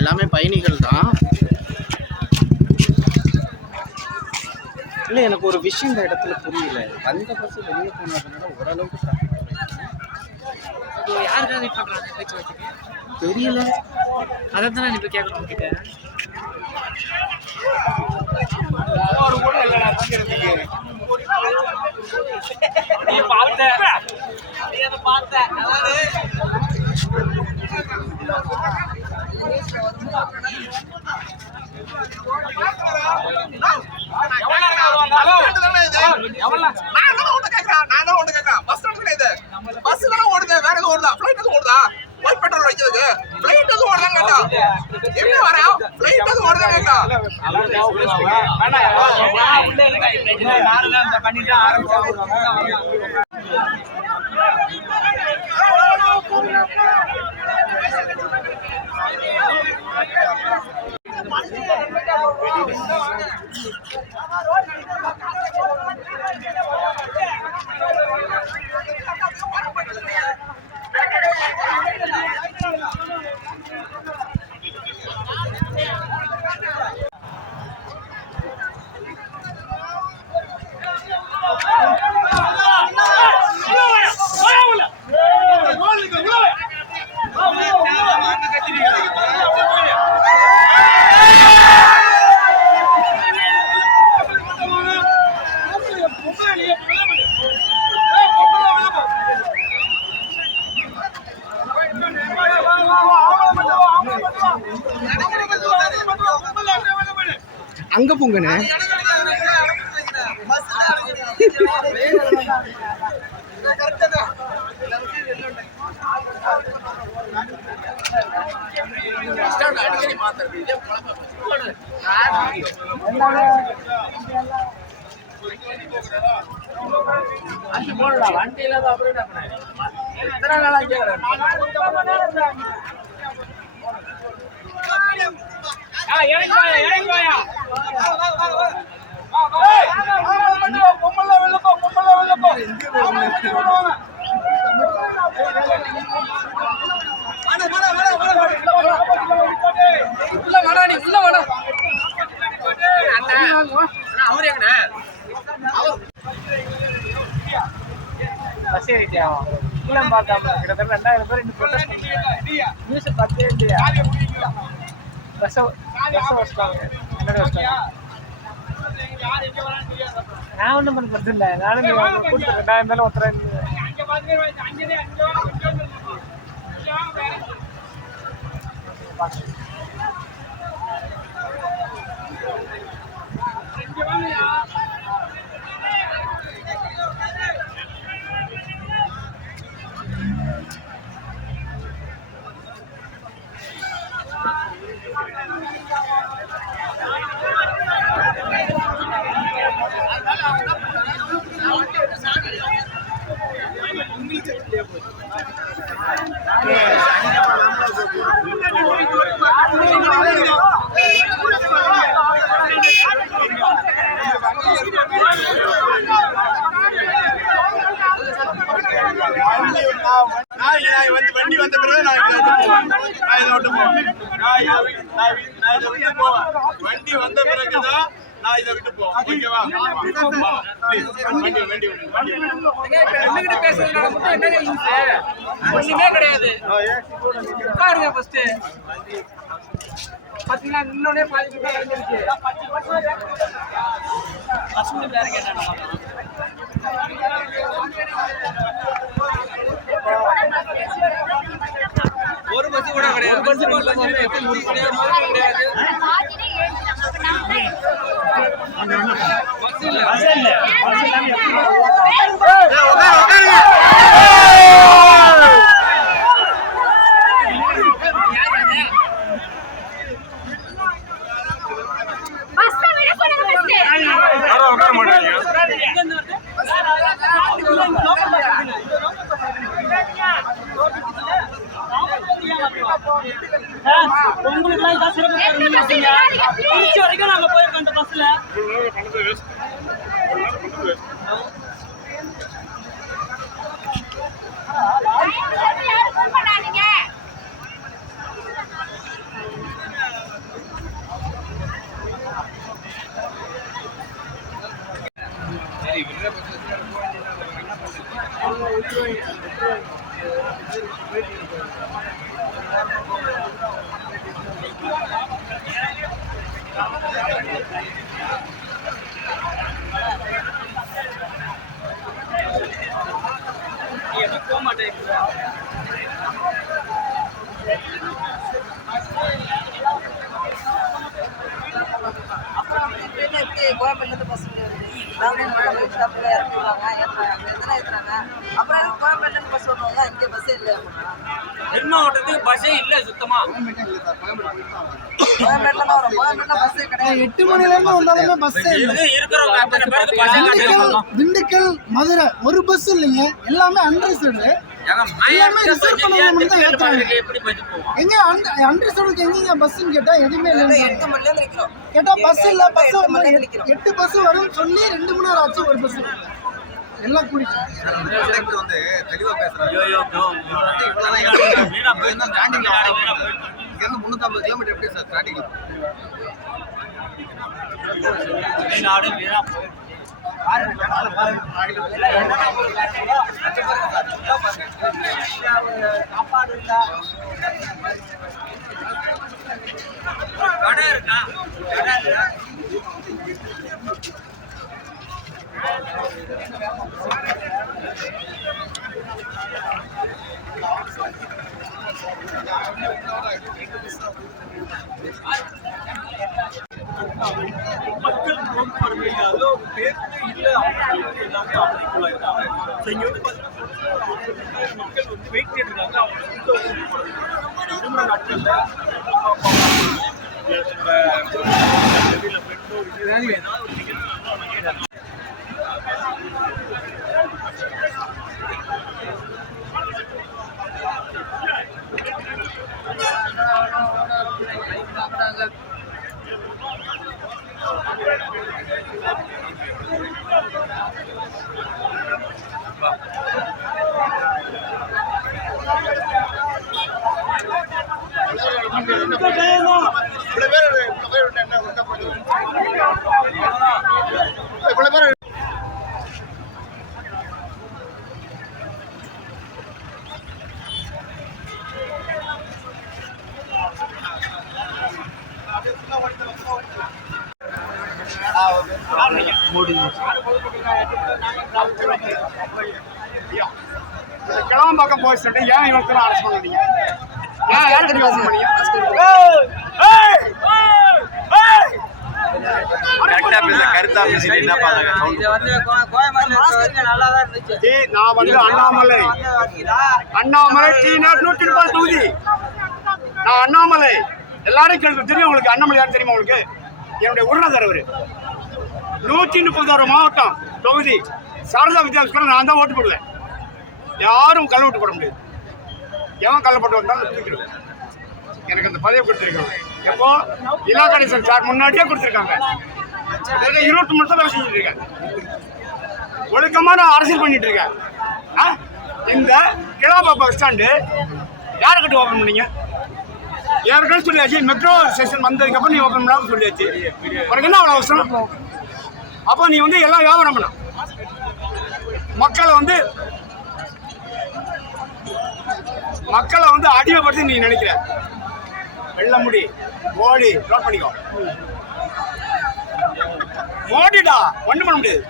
எல்லாமே பயணிகள் தான். இல்லை எனக்கு ஒரு விஷயம் இந்த இடத்துல புரியல. வந்த பஸ் வெளியே போனதுனால ஓரளவுக்கு தெரியல. அதை தானே இப்போ கேட்கணும் உங்ககிட்ட நீ பார்த்த. நீ அதை பார்த்த. அதாவது பஸ் இது தான் ஓடுது வேற எதுவும் ஓடுதா ஃபிளைட் எதுவும் ஓடுதா ஒயிட் பெட்ரோல் வைக்கிறதுக்கு ஃபிளைட் எதுவும் ஓடுதா கேட்டா எப்படி வரா ஃபிளைட் எதுவும் ஓடுதா கேட்டா அங்க போங்கண்ணே அடிக்கடி மாத்துறது இதே பழக்கம் பஸ் இல்லை பார்க்காம கிட்டத்தட்ட ரெண்டாயிரம் பேர் இன்னும் நியூஸ் பார்த்தே இல்லையா? பஸ்ஸை நான் ஒன்றும் பண்ண பத்தில்ல நானும் கூட்டு ரெண்டாயிரம் பேர் ஒருத்தர நான் வந்து வண்டி வந்த பிறகு நான் இதை விட்டு போவேன். நான் இதை விட்டு போவேன். நான் இதை விட்டு- நான் வி- நான் இதை விட்டு போவேன். வண்டி வந்த பிறகுதான் நான் இதை விட்டு போவேன் ஓகேவா? Please, வண்டி வண்டி விடு, வண்டி விடு. என்னகிட்ட பேசுறதுனால மட்டும் என்னங்க யூஸ் ஒண்ணுமே கிடையாது. உட்காருங்க ஃபர்ஸ்ட் பாத்தீங்கன்னா இன்னொன்னே பாதி பேர் வந்துருச்சு பசங்க வேற கேட்டாங்க பஸ் கூட கிடையாது. பஸ் கூட கிடையாது. கிடையாது? பஸ் இல்ல. பஸ் இல்ல. உங்களுக்குலாம் இதான் சிறப்பு திருச்சி வரைக்கும் நாங்கள் போயிருக்கோம் அந்த பஸ்ஸில் இல்ல சுத்தமா. எட்டு மணில இருந்து வந்தாலுமே பஸ்ஸே திண்டுக்கல் மதுரை ஒரு பஸ் இல்லைங்க. எல்லாமே அன்ரிசர்வ்டு எல்லாமே ரிசர்வ் பண்ணவங்க மட்டும் ஏத்துறாங்க. பஸ் எங்க அன்ரிசர்வ்டுக்கு எங்கங்க பஸ்ன்னு கேட்டா எதுவுமே இல்லை கேட்டா பஸ் இல்ல பஸ் எட்டு பஸ் வரும்னு சொல்லி ரெண்டு மணி நேரம் ஆச்சு ஒரு பஸ் எல்லாம் கூடி வந்து தெளிவா பேசுறாங்க இங்கிருந்து முன்னூத்தம்பது கிலோமீட்டர் எப்படி சார் ஸ்டார்டிங் போயிடும். கடை இருக்கா? கடை இல்ல. மக்கள் போக்குவரத்து இல்லாத ஒரு பேருந்து இல்லை அவங்களுக்கு எல்லாமே அவங்களுக்குள்ள இருக்காங்க ஸோ இங்கே வந்து பார்த்தீங்கன்னா மக்கள் வந்து வெயிட் கேட்டுருக்காங்க அவங்க சொந்த ஊருக்கு போகிறதுக்கு விடுமுறை நாட்களில் வெளியில் பெட்ரோல் இது ஏதாவது ஒரு நிகழ்ச்சி வந்து அவங்க கேட்டாங்க இவ்வளவு பேர் இவ்வளவு பேர் விட்டா என்ன விட்டா போகுது இவ்வளவு பேர் கிளம்பாக்கம் போய் சொல்லிட்டு ஏன் இவங்க அரசு பண்ணீங்க? ஏன் யார் தெரியும் open பண்ணீங்க? அண்ணாமலை. அண்ணாமலை டி நாட் நூற்றி முப்பது தொகுதி. நான் அண்ணாமலை. எல்லாரும் கேள்வி தெரியும் உங்களுக்கு அண்ணாமலை யாரும் தெரியுமா உங்களுக்கு? என்னுடைய உருணாதர் அவரு. நூற்றி முப்பத்தோரு மாவட்டம் தொகுதி சாரதா வித்யாஸ்கர் நான் தான் ஓட்டு போடுவேன். யாரும் கள்ள விட்டு போட முடியாது. எவன் கள்ளப்பட்டு வந்தாலும் தூக்கிடுவேன். எனக்கு அந்த பதவி கொடுத்துருக்காங்க எப்போ? இலா கணேசன் சார் முன்னாடியே கொடுத்துருக்காங்க. இருபத்தி மூணு வருஷம் வேலை செஞ்சுட்டு இருக்கேன் ஒழுக்கமான அரசியல் பண்ணிட்டு இருக்கேன் ஆ? இந்த கிளாபா பஸ் ஸ்டாண்டு யாருக்கிட்ட கட்டி ஓப்பன் பண்ணீங்க? ஏற்கனவே சொல்லியாச்சு மெட்ரோ ஸ்டேஷன் வந்ததுக்கப்புறம் நீ ஓப்பன் பண்ணாமல் சொல்லியாச்சு. உனக்கு என்ன அவ்வளோ அவசரம்? அப்போ நீ வந்து எல்லாம் வியாபாரம் பண்ண மக்களை வந்து மக்களை வந்து அடிமைப்படுத்தி நீ நினைக்கிற வெள்ள முடி மோடி நோட் பண்ணிக்கோ மோடிடா ஒன்றும் பண்ண முடியாது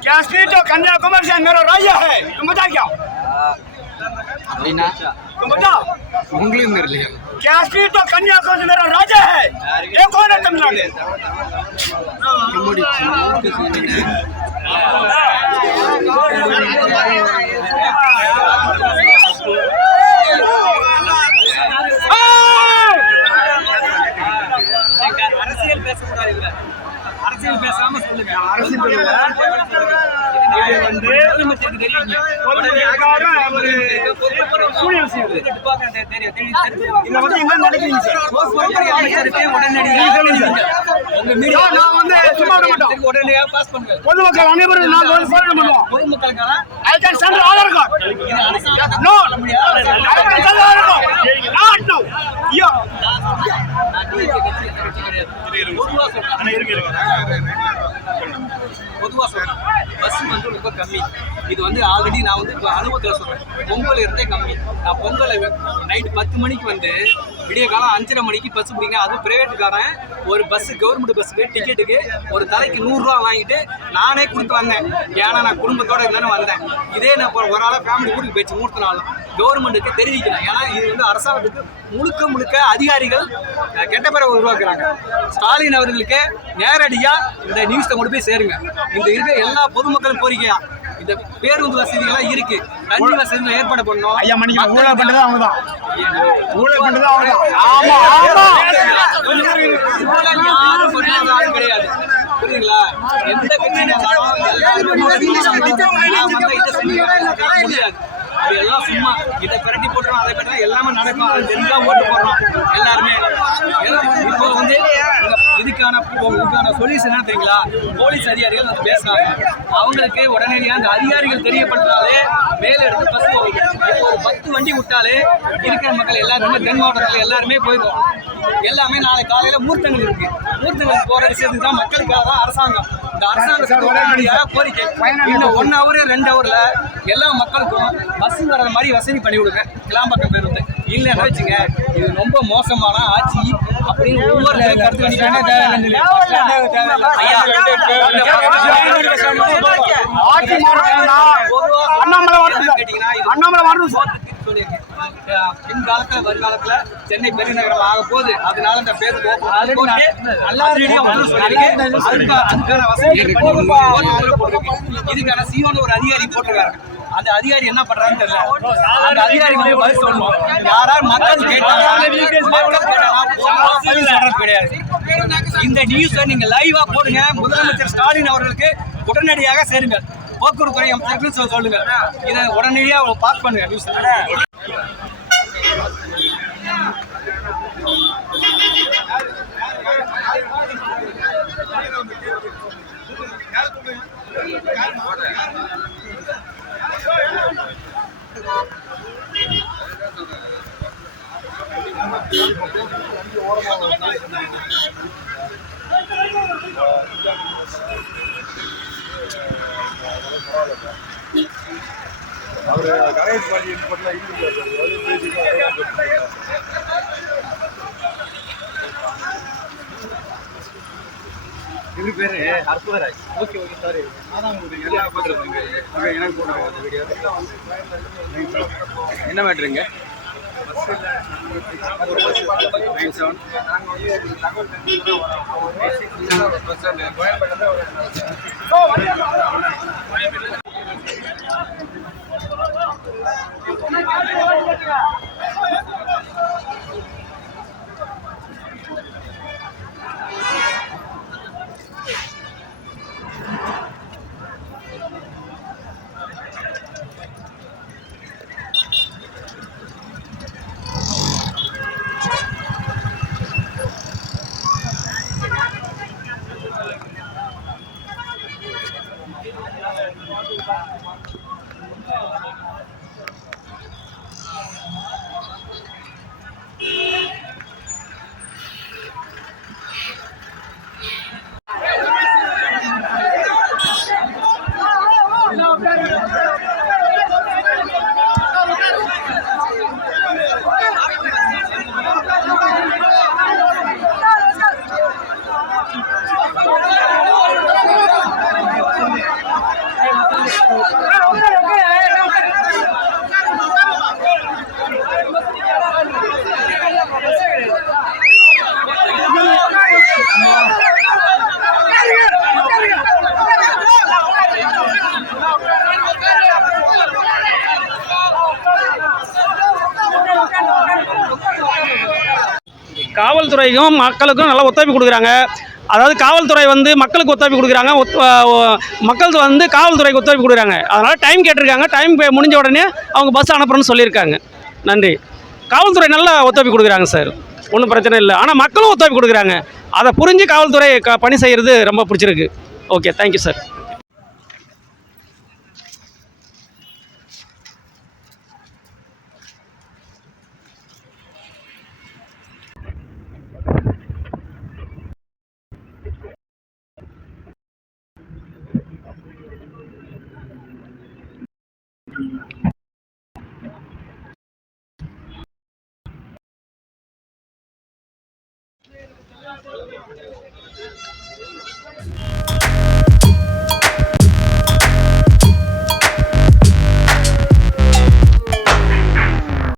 काश्मीर तो कन्याकुमारी से मेरा राज्य है तुम बता क्या அப்படின்னா तुम बताओ உங்களுக்கு தெரியலையா काश्मीर तो कन्याकुमारी से मेरा राज्य है ये कौन है तमिलनाडु அரசியல் பேசக்கூடாது இதுல அரசியல் பேசாம சொல்லுங்க இது வந்து இது. எங்க நடக்கிறீங்க சார் நான் வந்து சும்மா விட மாட்டோம் உடனடியாக பாஸ் பண்ணுங்க பொதுமக்கள் அனைவரும் நாங்கள் வந்து போராட்டம் பண்ணுவோம் Aadhaar card. Not now. Yeah. நான் டிஎம்கே கட்சி கட்சி கிடையாது பொதுவா சொல்றேன் பொதுவா சொல்றேன் பஸ் வந்து ரொம்ப கம்மி. இது வந்து ஆல்ரெடி நான் வந்து இப்போ அனுபவத்தில் சொல்கிறேன் பொங்கல் இருந்தே கம்மி. நான் பொங்கல் நைட் பத்து மணிக்கு வந்து விடிய காலம் அஞ்சரை மணிக்கு பஸ் பிடிங்க. அதுவும் ப்ரைவேட்டுக்காரன் ஒரு பஸ் கவர்மெண்ட் பஸ்ஸுக்கு டிக்கெட்டுக்கு ஒரு தலைக்கு நூறுரூவா வாங்கிட்டு நானே கொடுத்து வந்தேன். ஏன்னா நான் குடும்பத்தோடு இருந்தாலும் வந்தேன். இதே நான் இப்போ ஒரு ஆளாக ஃபேமிலி கூட்டிட்டு போயிடுச்சு மூர்த்த நாளும். கவர்மெண்ட்டுக்கு தெரிவிக்கிறேன் ஏன்னா இது வந்து அரசாங்கத்துக்கு முழுக்க முழுக்க அதிகாரிகள் கெட்ட பேரை உருவாக்குறாங்க. ஸ்டாலின் அவர்களுக்கு நேரடியாக இந்த நியூஸை கொண்டு போய் சேருங்க. இந்த இருக்க எல்லா பொதுமக்களும் கோரிக்கையா? இந்த பேருந்து வசதிகள்லாம் இருக்கு. தண்ணி வசதிகள் ஏற்பாடு பண்ணணும். ஐயா மணிக்கு ஊழல் பண்றது அவங்க தான் ஊழல் பண்றது அவங்க தான் ஆமா ஆமா. ஊழல் யாரும் பண்ணாத கிடையாது. புரியுதுங்களா? எந்த கட்சியில அது எல்லாம் சும்மா இதை பிரட்டி போட்டுறோம் அதை பற்றி எல்லாமே நடக்கும். அது தெரிஞ்சா ஓட்டு போடுறோம் எல்லாருமே. இப்போ வந்து இதுக்கான இதுக்கான சொல்யூஷன் என்ன தெரியுங்களா? போலீஸ் அதிகாரிகள் வந்து பேசுறாங்க. அவங்களுக்கு உடனடியாக அந்த அதிகாரிகள் தெரியப்படுத்தினாலே மேலே எடுத்து பஸ் போகும் இப்போ ஒரு பத்து வண்டி விட்டாலே இருக்கிற மக்கள் எல்லாருமே தென் மாவட்டத்தில் எல்லாருமே போயிடும் எல்லாமே நாளை காலையில் மூர்த்தங்கள் இருக்கு. மூர்த்தங்கள் போற விஷயத்துக்கு தான் மக்களுக்காக தான் அரசாங்கம் இந்த அரசாங்கத்தோட உடனடியாக கோரிக்கை இன்னும் ஒன் ஹவர் ரெண்டு ஹவர்ல எல்லா மக்களுக்கும் பஸ் வர்ற மாதிரி வசதி பண்ணி கொடுங்க கிளாம்பக்கம் பேருந்து இல்லைன்னா வச்சுங்க இது ரொம்ப மோசமான ஆட்சி அப்படின்னு ஒவ்வொரு கருத்து மாறணும்னா அண்ணாமலை வரணும் அண்ணாமலை வரணும் பின்காலத்துல வருங்காலத்துல சென்னை பெருநகரம் ஆக போகுது அதனால இந்த பேர் பண்ணி இதுக்கான சிஓன்னு ஒரு அதிகாரி போட்டிருக்காங்க அந்த அதிகாரி என்ன பண்றான்னு தெரியல அந்த அதிகாரி வந்து பதில் சொல்லணும் யாராவது மக்கள் கேட்டாங்க கிடையாது இந்த நியூஸை நீங்க லைவா போடுங்க. முதலமைச்சர் ஸ்டாலின் அவர்களுக்கு உடனடியாக சேருங்கள். போக்குவரத்து துறை அமைச்சருக்கு சொல்லுங்க. இதை உடனடியாக பாஸ் பண்ணுங்க நியூஸ் இது பேரு அற்புதராஜ். ஓகே ஓகே சாரி அதான் உங்களுக்கு எல்லா போட்டுருந்தீங்க எனக்கு அந்த வீடியோ என்ன மேட்ருங்க நைன் செவன் Yeah. காவல்துறைக்கும் மக்களுக்கும் நல்லா ஒத்துழைப்பு கொடுக்குறாங்க. அதாவது காவல்துறை வந்து மக்களுக்கு ஒத்துழைப்பு கொடுக்குறாங்க. ஒத்- மக்கள் வந்து காவல்துறைக்கு ஒத்துழைப்பு கொடுக்குறாங்க. அதனால் டைம் கேட்டிருக்காங்க. டைம் முடிஞ்ச உடனே அவங்க பஸ் அனுப்புறேன்னு சொல்லியிருக்காங்க. நன்றி. காவல்துறை நல்லா ஒத்துழைப்பு கொடுக்குறாங்க சார் ஒன்றும் பிரச்சனை இல்லை. ஆனால் மக்களும் ஒத்துழைப்பு கொடுக்குறாங்க. அதை புரிஞ்சு காவல்துறை க பணி செய்கிறது ரொம்ப பிடிச்சிருக்கு. Okay thank you sir